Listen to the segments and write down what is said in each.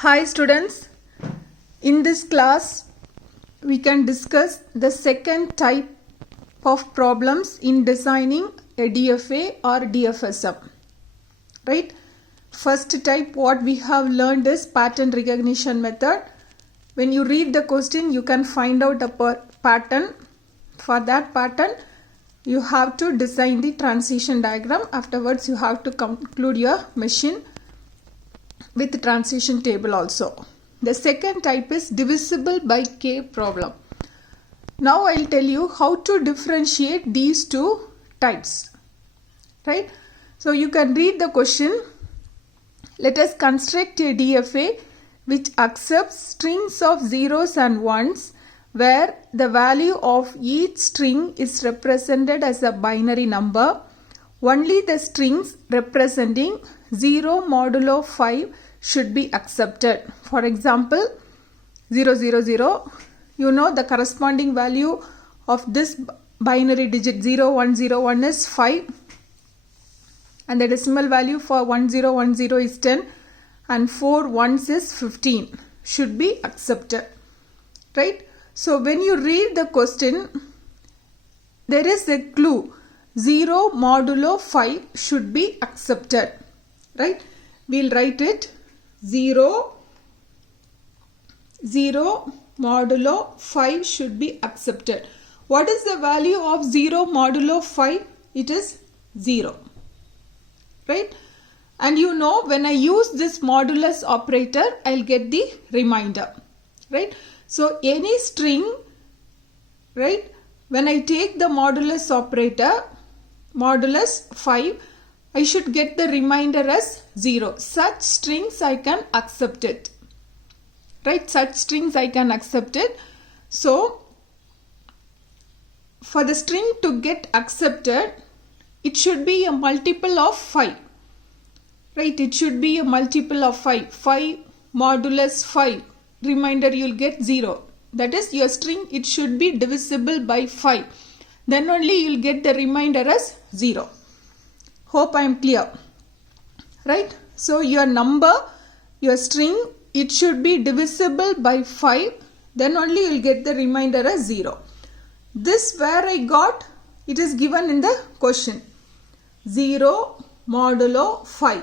Hi students, in this class we can discuss the second type of problems in designing a DFA or DFSM. Right? First type what we have learned is pattern recognition method. When you read the question you can find out a pattern. For that pattern you have to design the transition diagram. Afterwards you have to conclude your machine with the transition table also. The second type is divisible by k problem. Now I'll tell you how to differentiate these two types. Right? So you can read the question. Let us construct a DFA which accepts strings of zeros and ones where the value of each string is represented as a binary number. Only the strings representing 0 modulo 5 should be accepted. For example, 0, 0, 0. You know the corresponding value of this binary digit 0, 1, 0, 1 is 5. And the decimal value for 1, 0, 1, 0 is 10. And 4 ones is 15. Should be accepted. Right? So when you read the question, there is a clue. 0 modulo 5 should be accepted. Right? We'll write it. 0 modulo 5 should be accepted. What is the value of 0 modulo 5? It is 0. Right? And you know when I use this modulus operator, I'll get the remainder. Right? So any string, right, when I take the modulus operator, modulus 5, I should get the remainder as 0. Such strings I can accept it. Right? Such strings I can accept it. So, for the string to get accepted, it should be a multiple of 5. Right? It should be a multiple of 5. 5 modulus 5. Remainder you will get 0. That is your string, it should be divisible by 5. Then only you will get the remainder as 0. Hope I am clear. Right? So your number, your string, it should be divisible by 5. Then only you will get the remainder as 0. This where I got, it is given in the question. 0 modulo 5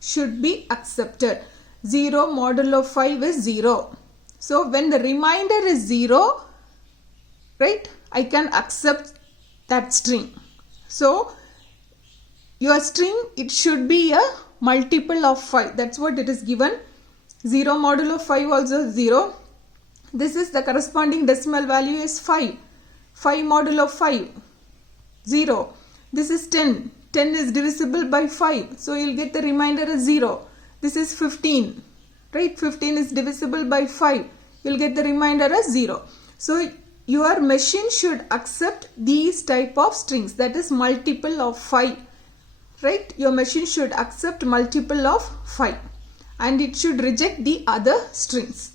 should be accepted. 0 modulo 5 is 0. So when the remainder is 0, right, I can accept that string. So your string, it should be a multiple of 5. That's what it is given. 0 modulo 5 also 0. This is the corresponding decimal value is 5. 5 modulo 5, 0. This is 10. 10 is divisible by 5. So you will get the remainder as 0. This is 15. Right? 15 is divisible by 5. You will get the remainder as 0. So your machine should accept these type of strings. That is multiple of 5. Right? Your machine should accept multiple of 5. And it should reject the other strings.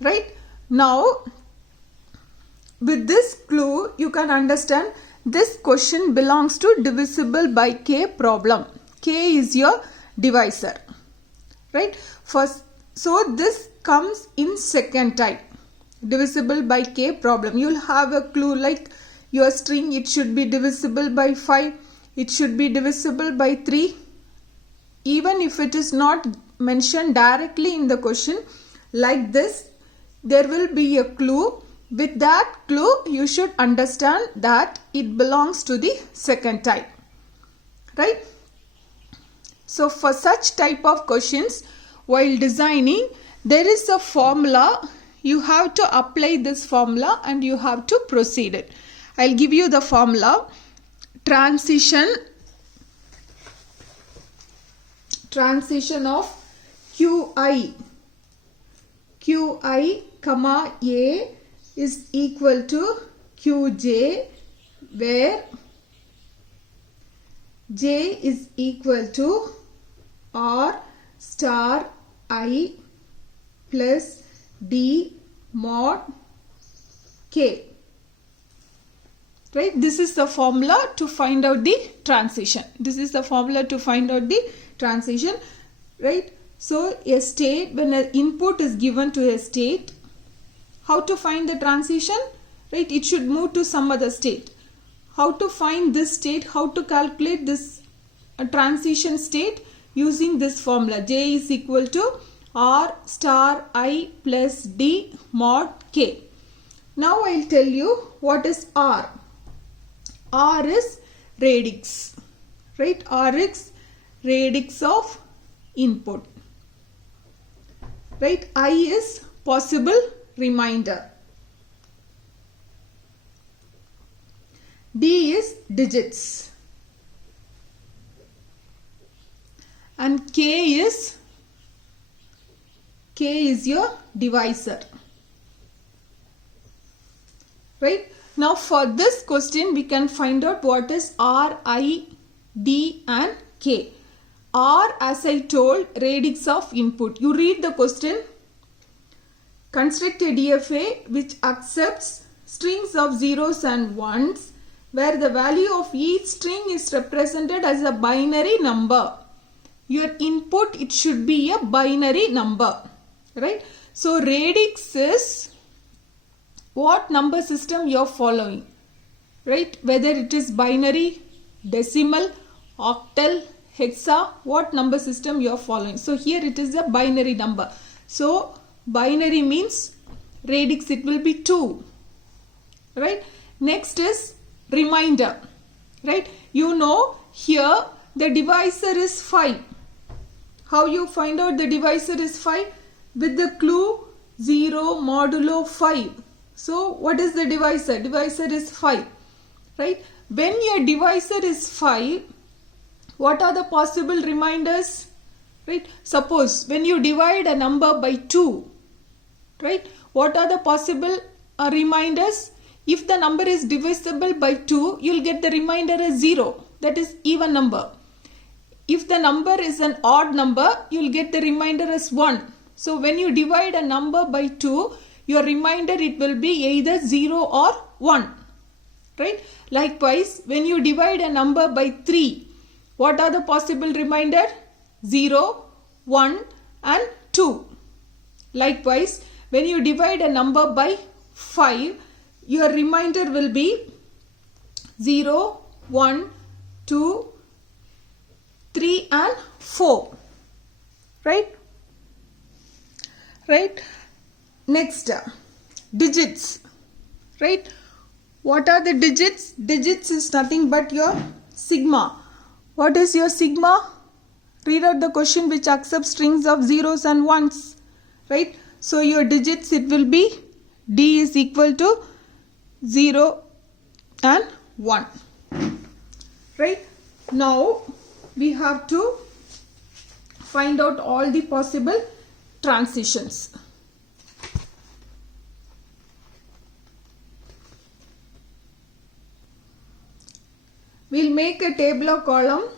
Right? Now, with this clue, you can understand this question belongs to divisible by k problem. K is your divisor. Right? First, so this comes in second type. Divisible by k problem. You will have a clue like your string, it should be divisible by 5. It should be divisible by 3. Even if it is not mentioned directly in the question, like this, there will be a clue. With that clue, you should understand that it belongs to the second type. Right? So for such type of questions, while designing, there is a formula. You have to apply this formula and you have to proceed it. I'll give you the formula. Transition of Qi comma A is equal to Qj, where J is equal to R star I plus D mod K. Right? This is the formula to find out the transition. This is the formula to find out the transition. Right? So a state, when an input is given to a state, how to find the transition? Right, it should move to some other state. How to find this state? How to calculate this transition state? Using this formula, J is equal to R star I plus D mod K. Now I'll tell you what is R. R is radix, right? R is radix of input, right? I is possible remainder. D is digits. And K is your divisor. Right? Now for this question we can find out what is R, I, D and K. R, as I told, radix of input. You read the question. Construct a DFA which accepts strings of zeros and ones where the value of each string is represented as a binary number. Your input, it should be a binary number, right? So radix is what number system you are following, right? Whether it is binary, decimal, octal, hexa, what number system you are following. So here it is a binary number. So binary means radix, it will be 2, right? Next is remainder, right? You know here the divisor is 5. How you find out the divisor is 5? With the clue 0 modulo 5. So what is the divisor? Divisor is 5, right? When your divisor is 5, what are the possible remainders? Right? Suppose when you divide a number by 2, right? What are the possible remainders? If the number is divisible by 2, you will get the remainder as 0. That is even number. If the number is an odd number, you will get the remainder as 1. So when you divide a number by 2, your remainder, it will be either 0 or 1. Right? Likewise, when you divide a number by 3, what are the possible remainder? 0, 1 and 2. Likewise, when you divide a number by 5, your remainder will be 0, 1, 2, 3 and 4. Right? Right? Next, digits. Right? What are the digits? Digits is nothing but your sigma. What is your sigma? Read out the question which accepts strings of zeros and ones. Right? So your digits, it will be D is equal to 0 and 1. Right? Now we have to find out all the possible transitions. We'll make a table or column.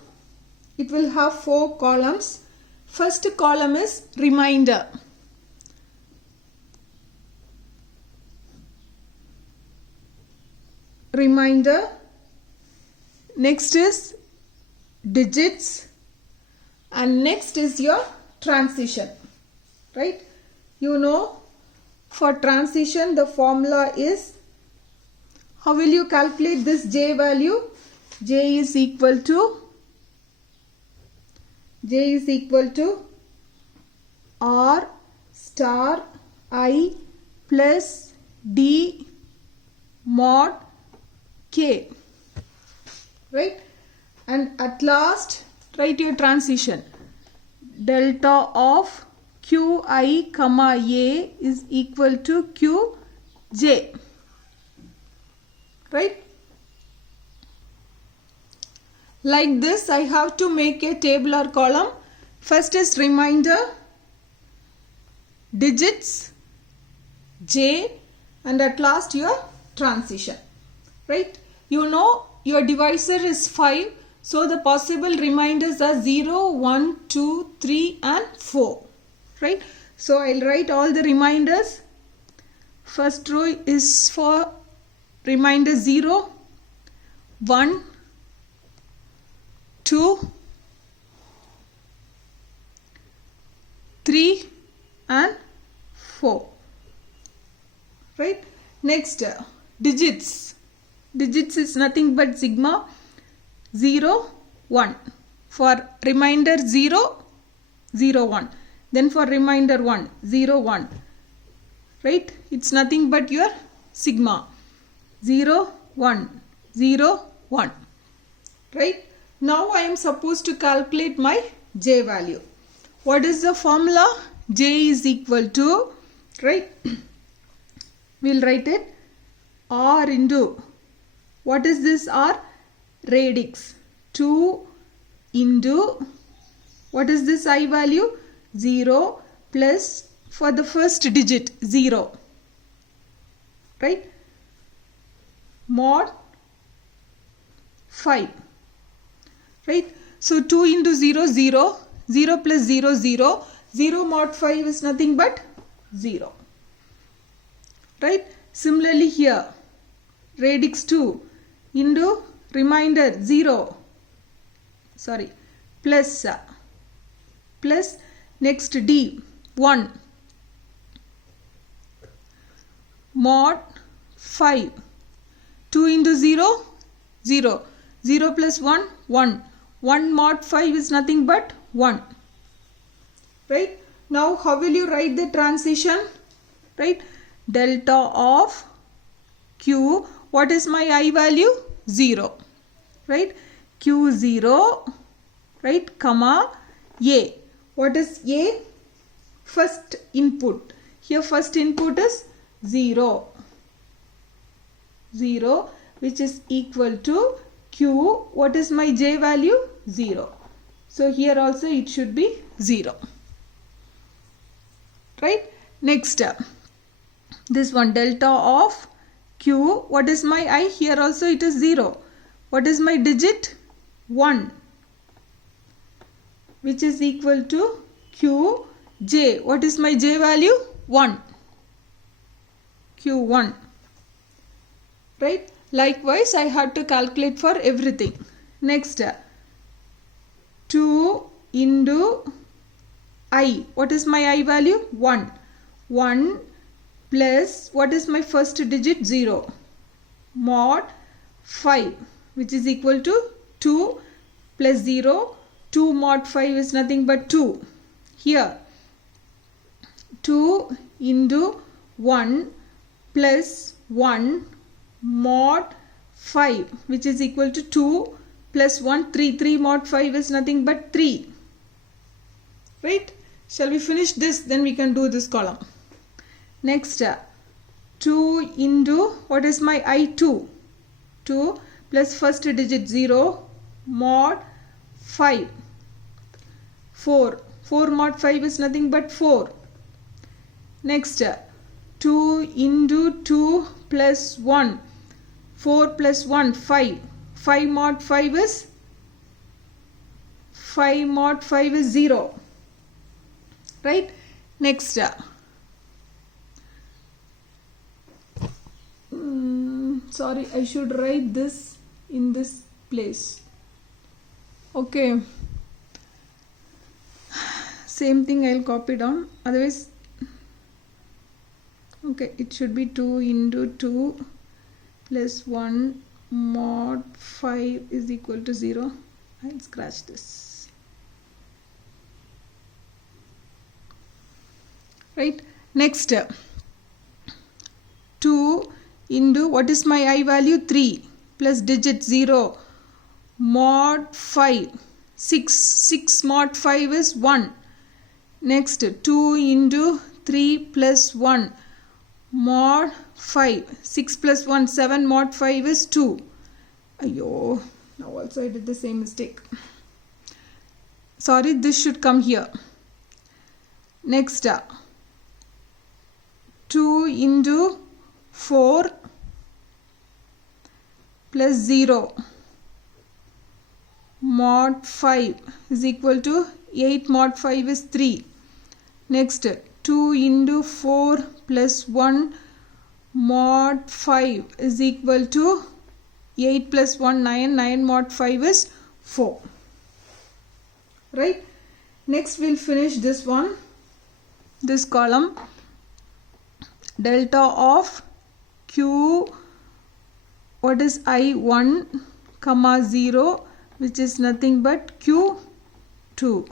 It will have 4 columns. First column is remainder. Remainder. Next is digits. And next is your transition. Right? You know, for transition the formula is, how will you calculate this J value? J is equal to R star I plus D mod K. Right? And at last write your transition. Delta of Qi comma A is equal to Qj. Right? Like this, I have to make a table or column. First is remainder, digits, J, and at last your transition. Right? You know your divisor is 5. So the possible remainders are 0, 1, 2, 3 and 4. Right? So I'll write all the reminders. First row is for remainder 0, 1, 2, 3 and 4. Right? Next, digits. Digits is nothing but sigma 0, 1. For remainder 0, 0, 1. Then for remainder 1, 0, 1. Right? It's nothing but your sigma 0, 1, 0, 1. Right? Now I am supposed to calculate my J value. What is the formula? J is equal to, right? We'll write it R into, what is this R? Radix. 2 into, what is this I value? 0 plus, for the first digit, 0. Right? Mod 5. Right? So 2 into 0, 0. 0 plus 0, 0. 0 mod 5 is nothing but 0. Right? Similarly here, radix 2 into remainder 0. Sorry, plus next D 1 mod 5. 2 into 0, 0. 0 plus 1, 1. 1 mod 5 is nothing but 1. Right? Now how will you write the transition? Right? Delta of Q. What is my I value? 0. Right? Q0. Right? Comma A. What is A? First input. Here first input is 0. 0, which is equal to Q. What is my J value? 0. So here also it should be 0. Right? Next, this one, delta of Q. What is my I? Here also it is 0. What is my digit? 1. Which is equal to Q J. What is my J value? 1. Q1. Right? Likewise, I had to calculate for everything. Next, 2 into I. What is my I value? 1. 1 plus, what is my first digit? 0. Mod 5, which is equal to 2 plus 0. 2 mod 5 is nothing but 2. Here, 2 into 1 plus 1 mod 5, which is equal to 2 plus 1, 3. 3 mod 5 is nothing but 3. Right? Shall we finish this? Then we can do this column. Next, 2 into, what is my I? 2. 2 plus first digit 0 mod 5. 4. 4 mod 5 is nothing but 4. Next, 2 into 2 plus 1. 4 plus 1, 5. 5 mod 5 is 0. Right? Next, sorry, I should write this in this place. Okay. Same thing I'll copy down. Otherwise, okay, it should be 2 into 2 plus 1 mod 5 is equal to 0. I'll scratch this. Right? Next, 2 into, what is my I value? 3 plus digit 0 mod 5. 6 mod 5 is 1. Next, 2 into 3 plus 1 mod 5. 6 plus 1, 7 mod 5 is 2. Ayo, now also I did the same mistake. Sorry, this should come here. Next, 2 into 4 plus 0 mod 5 is equal to 8 mod 5 is 3. Next, 2 into 4 plus 1 mod 5 is equal to 8 plus 1, 9. 9 mod 5 is 4. Right? Next, we'll finish this one. this column, delta of q, what is I 1 comma 0, which is nothing but q2.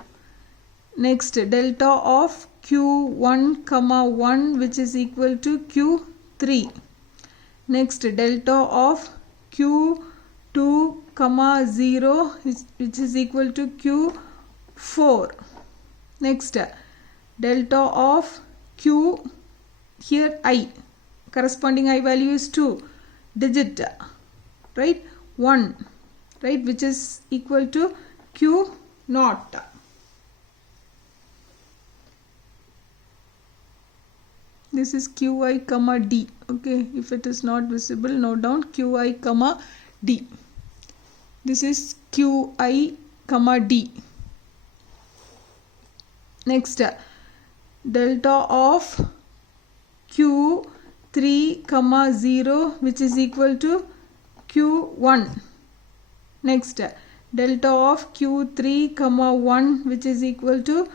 Next, delta of q1 comma 1, which is equal to q3. Next, delta of q2 comma 0, which is equal to q4. Next, delta of q, here I, corresponding I value is 2 digit, right, 1, right, which is equal to q0. This is qi comma d. Okay, if it is not visible, note down qi comma d. This is qi comma d. Next, delta of q3 comma 0, which is equal to q1. Next, delta of q3 comma 1, which is equal to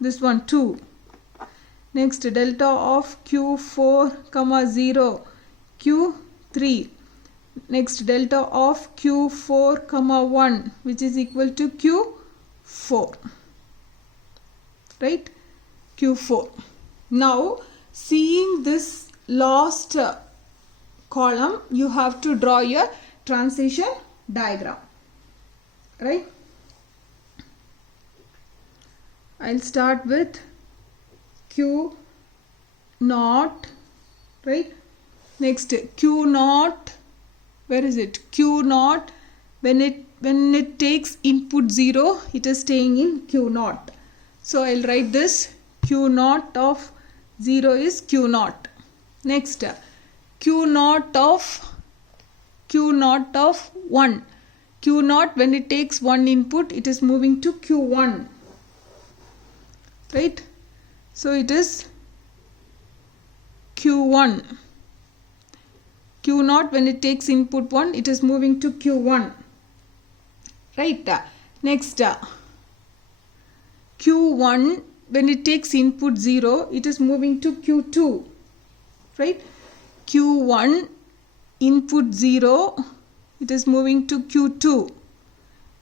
this one 2. Next, delta of q4 comma 0, q3. Next, delta of q4 comma 1, which is equal to q4, right, q4. Now, seeing this last column, you have to draw a transition diagram, right. I'll start with q naught, right. Next, q naught, where is it, q naught, when it takes input 0, it is staying in q naught. So I'll write this, q naught of 0 is q naught. Next, q naught of 1, q naught, when it takes 1 input, it is moving to q1, right. So it is q1. Q naught, when it takes input 1, it is moving to q1, right. Next, q1, when it takes input 0, it is moving to q2, right. q1 input 0, it is moving to q2.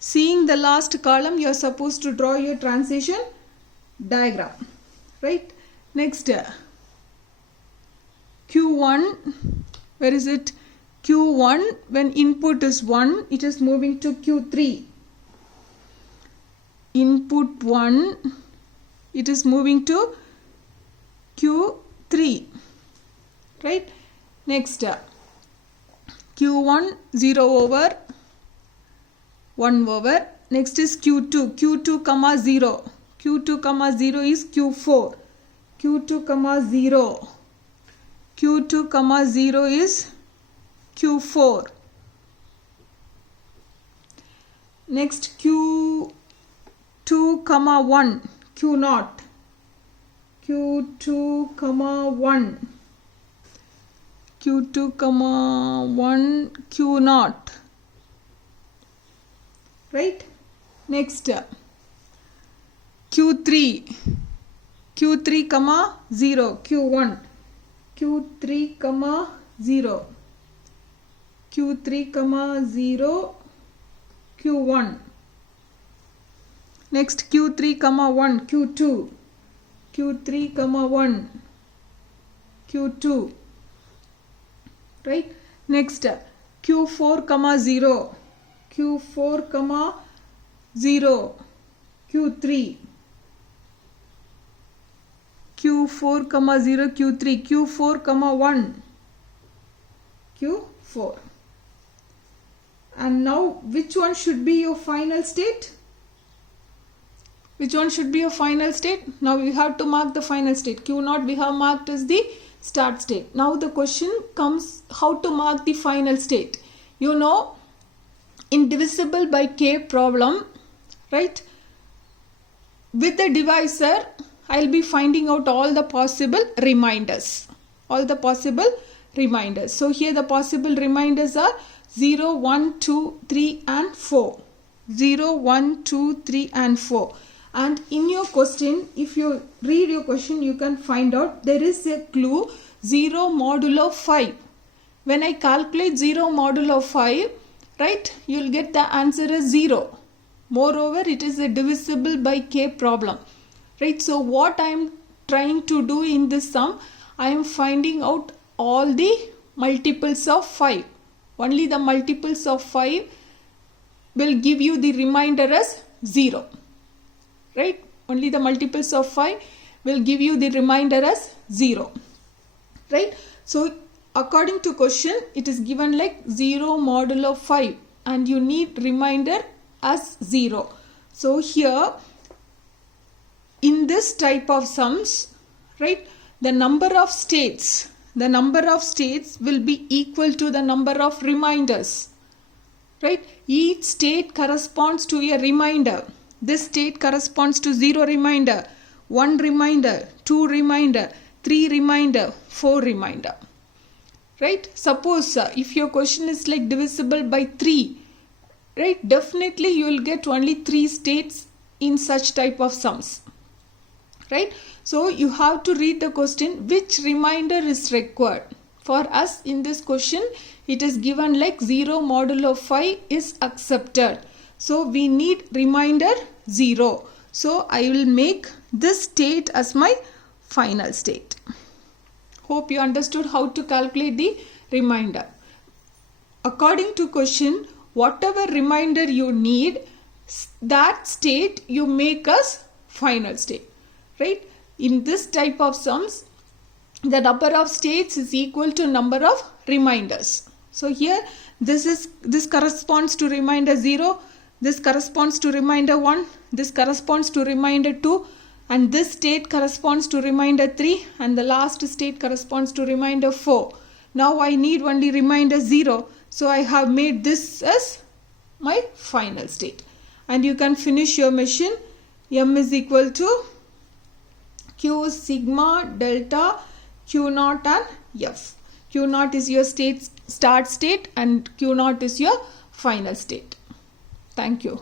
Seeing the last column, you are supposed to draw your transition diagram, right. Next, q1, where is it, q1, when input is 1, it is moving to q3. Input 1, it is moving to q3, right. Next, q1 0 over 1 over. Next is q2 comma 0. q2 comma 0 is q4. q2 comma 0. q2 comma 0 is q4. Next, q2 comma 1, q naught. q2 comma 1. q2 comma 1, q naught, right. Next, q3 comma 0, q1. q3 comma 0. q3 comma 0, q1. Next, q3 comma 1, q2. q3 comma 1, q2, right. Next, q4 comma 0. q4 comma 0, q3. q4 comma 0, q3. q4 comma 1, q4. And now, which one should be your final state? Which one should be your final state? Now we have to mark the final state. q0 we have marked as the start state. Now the question comes, how to mark the final state? You know, in divisible by k problem, right, with the divisor, I'll be finding out all the possible reminders. So here the possible reminders are 0, 1, 2, 3 and 4. 0, 1, 2, 3 and 4. And in your question, if you read your question, you can find out there is a clue 0 modulo 5. When I calculate 0 modulo 5, right, you will get the answer as 0. Moreover, it is a divisible by k problem. Right, so what I am trying to do in this sum, I am finding out all the multiples of 5. Only the multiples of 5 will give you the remainder as 0. Right, only the multiples of 5 will give you the remainder as 0. Right, so according to question, it is given like 0 modulo 5 and you need remainder as 0. So here in this type of sums, right, the number of states will be equal to the number of reminders. Right, each state corresponds to a remainder. This state corresponds to 0 remainder, 1 remainder, 2 remainder, 3 remainder, 4 remainder. Right, suppose if your question is like divisible by 3, right, definitely you will get only 3 states in such type of sums. Right, so you have to read the question, which remainder is required. For us in this question, it is given like 0 modulo 5 is accepted. So we need remainder 0. So I will make this state as my final state. Hope you understood how to calculate the remainder. According to question, whatever remainder you need, that state you make as final state. Right? In this type of sums, the number of states is equal to number of reminders. So here this corresponds to remainder 0. This corresponds to remainder 1, this corresponds to remainder 2, and this state corresponds to remainder 3, and the last state corresponds to remainder 4. Now I need only remainder 0, so I have made this as my final state. And you can finish your machine. M is equal to Q sigma delta Q naught and F. Q naught is your start state and Q naught is your final state. Thank you.